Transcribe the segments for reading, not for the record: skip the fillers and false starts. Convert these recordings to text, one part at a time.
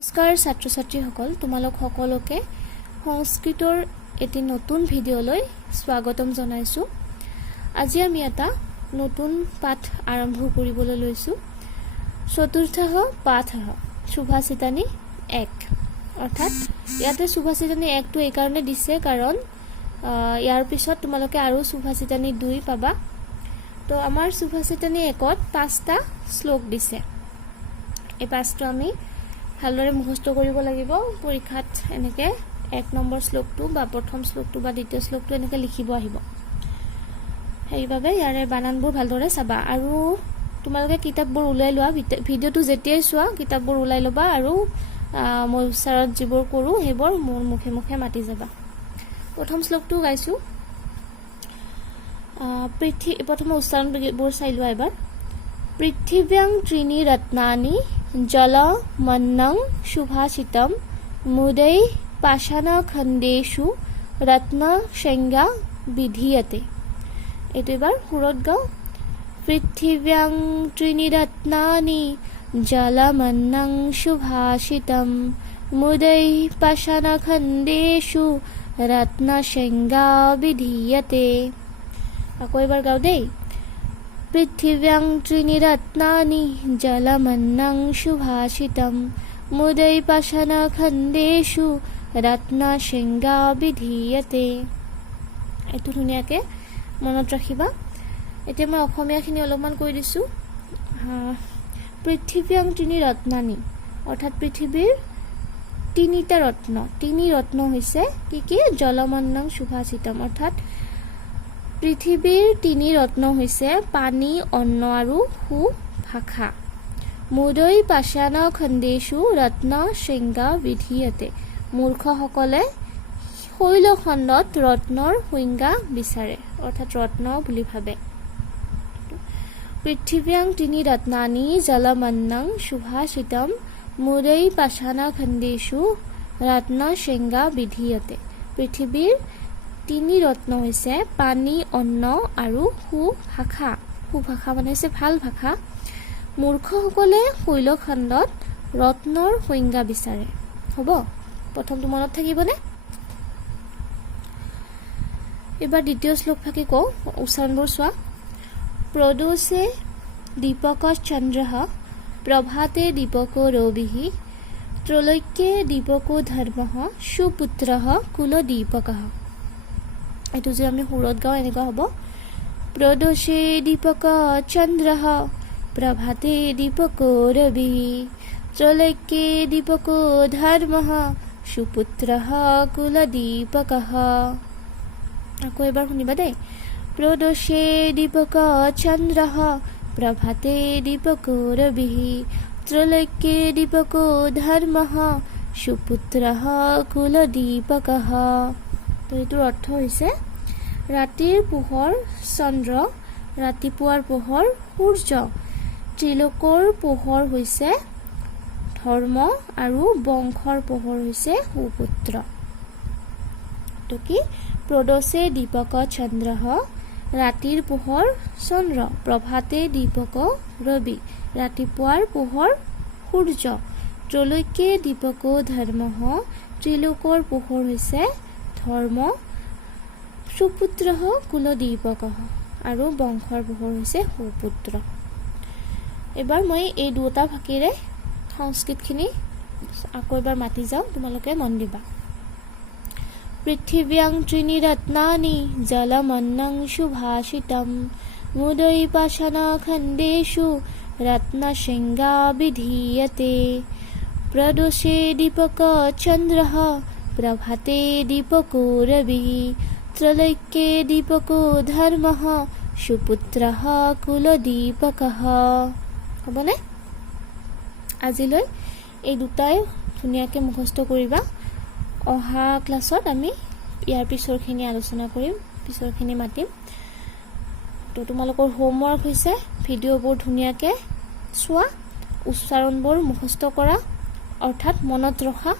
নমস্কাৰ ছাত্ৰ ছাত্ৰীসকল, তোমালোক সকলোকে সংস্কৃতৰ এটি নতুন ভিডিঅ'লৈ স্বাগতম জনাইছোঁ। আজি আমি এটা নতুন পাঠ আৰম্ভ কৰিবলৈ লৈছোঁ। চতুৰ্থः পাঠः সুভাষিতানি 1, অৰ্থাৎ ইয়াতে সুভাষিতানি 1টো এই কাৰণে দিছে কাৰণ ইয়াৰ পিছত তোমালোকে আৰু সুভাষিতানি 2 পাবা। তো আমাৰ সুভাষিতানি 1ত 5টা শ্লোক দিছে। এই পাঠটো আমি ভালদৰে মুখস্থ কৰিব লাগিব। পৰীক্ষাত এনেকে 1 নম্বৰ শ্লোকটো বা প্ৰথম শ্লোকটো বা দ্বিতীয় শ্লোকটো এনেকে লিখিব আহিব। সেইবাবে ইয়াৰে বানানবোৰ ভালদৰে চাবা আৰু তোমালোকে কিতাপবোৰ উলাই লোৱা। ভিডিঅ'টো যেতিয়াই চোৱা কিতাপবোৰ উলাই ল'বা আৰু মই উচ্চাৰণ যিবোৰ কৰোঁ সেইবোৰ মোৰ মুখে মুখে মাতি যাবা। প্ৰথম শ্লোকটো গাইছোঁ। প্ৰথম উচ্চাৰণবোৰ চাই লোৱা এবাৰ। পৃথিব্যাং ত্ৰীণি ৰত্নানি জলমন্নং সুভাষিতম মুদৈ পাষাণখণ্ডেষু ৰত্নসংজ্ঞা বিধীয়তে। এইটো এবাৰ সুৰত গাওঁ। পৃথিব্যাং ত্ৰীণি ৰত্নানি জলমন্নং সুভাষিতম মুদৈ পাষাণখণ্ডেষু ৰত্নসংজ্ঞা বিধীয়তে। আকৌ এবাৰ গাওঁ দেই। পৃথিব্যাং ত্ৰীণি ৰত্নানি জলমন্নং সুভাষিতম মুদৈ পাষাণখণ্ডেষু ৰত্নসংজ্ঞা বিধীয়তে। এইটো ধুনীয়াকৈ মনত ৰাখিবা। এতিয়া মই অসমীয়াখিনি অলপমান কৈ দিছোঁ। পৃথিব্যাং ত্ৰীণি ৰত্নানি অৰ্থাৎ পৃথিৱীৰ 3টা ৰত্ন। 3 ৰত্ন হৈছে কি জলমন্নং সুভাষিতম, অৰ্থাৎ পৃথিৱীৰ 3 ৰত্ন হৈছে পানী, অন্ন আৰু সুভাষা। মুদৈ পাষাণখণ্ডেষু ৰত্নসংজ্ঞা বিধীয়তে। মূৰ্খসকলে শৈলখণ্ডত ৰত্নৰ সংজ্ঞা বিচাৰে, অৰ্থাৎ ৰত্ন বুলি ভাবে। পৃথিব্যাং 3 ৰত্নানি জলমন্নং সুভাষিতম মুদৈ পাষাণখণ্ডেষু ৰত্নসংজ্ঞা বিধীয়তে। পৃথিৱীৰ 3 ৰত্ন হৈছে পানী, অন্ন আৰু সুভাষা। সুভাষা মানে হৈছে ভাল ভাষা। মূৰ্খসকলে শৈলখণ্ডত ৰত্নৰ সংজ্ঞা বিচাৰে। হ'ব, প্ৰথমটো মনত থাকিবনে? এবাৰ দ্বিতীয় শ্লোক থাকি কওঁ, উচ্চাৰণবোৰ চোৱা। প্ৰদোষে দীপকশ্চন্দ্ৰঃ প্ৰভাতে দীপকো ৰবিঃ ত্ৰৈলোক্যে দীপকো ধৰ্মঃ সুপুত্ৰঃ কুলদীপকঃ। এইটো যে আমি সুৰত গাওঁ এনেকুৱা হ'ব। প্ৰদোষে দীপকশ্চন্দ্ৰঃ প্ৰভাতে দীপকো ৰবিঃ ত্ৰৈলোক্যে দীপকো ধৰ্মঃ সুপুত্ৰঃ কুলদীপকঃ। আকৌ এবাৰ শুনিবা দেই। প্ৰদোষে দীপকশ্চন্দ্ৰঃ প্ৰভাতে দীপকো ৰবিঃ ত্ৰৈলোক্যে দীপকো ধৰ্মঃ সুপুত্ৰঃ কুলদীপকঃ। তো এইটোৰ অৰ্থ হৈছে ৰাতিৰ পোহৰ চন্দ্ৰ, ৰাতিপুৱাৰ পোহৰ সূৰ্য, ত্ৰিলোকৰ পোহৰ হৈছে ধৰ্ম আৰু বংশৰ পোহৰ হৈছে সুপুত্ৰ। তো কি? প্ৰদোষে দীপকশ্চন্দ্ৰঃ ৰাতিৰ পোহৰ চন্দ্ৰ, প্ৰভাতে দীপক ৰবি ৰাতিপুৱাৰ পোহৰ সূৰ্য, ত্ৰৈলোক্যে দীপকো ধৰ্মঃ ত্ৰিলোকৰ পোহৰ হৈছে ধৰ্ম, সুপুত্ৰঃ কুলদীপকঃ আৰু বংশৰ পোহৰ হৈছে সুপুত্ৰ। এবাৰ মই এই দুটা ভাষীৰে সংস্কৃতখিনি আকৌ এবাৰ মাতি যাওঁ, তোমালোকে মন দিবা। পৃথিব্যাং ত্ৰীণি ৰত্নানি জলমন্নং সুভাষিতম মুদৈ পাষাণখণ্ডেষু ৰত্নসংজ্ঞা বিধীয়তে। প্ৰদোষে দীপকশ্চন্দ্ৰঃ প্ৰভাতে দীপকো ৰবিঃ ত্ৰৈলোক্যে দীপকো ধৰ্মঃ সুপুত্ৰঃ কুলদীপকঃ। হ'বনে? আজিলৈ এই দুটাই ধুনীয়াকৈ মুখস্থ কৰিবা। অহা ক্লাছত আমি ইয়াৰ পিছৰখিনি আলোচনা কৰিম, পিছৰখিনি মাতিম। তো তোমালোকৰ হোমৱৰ্ক হৈছে ভিডিঅ'বোৰ ধুনীয়াকৈ চোৱা, উচ্চাৰণবোৰ মুখস্থ কৰা, অৰ্থাৎ মনত ৰখা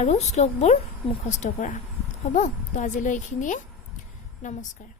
আৰু শ্লোকবোৰ মুখস্থ কৰা। হ'ব? তো আজিলৈ এইখিনিয়ে। নমস্কাৰ।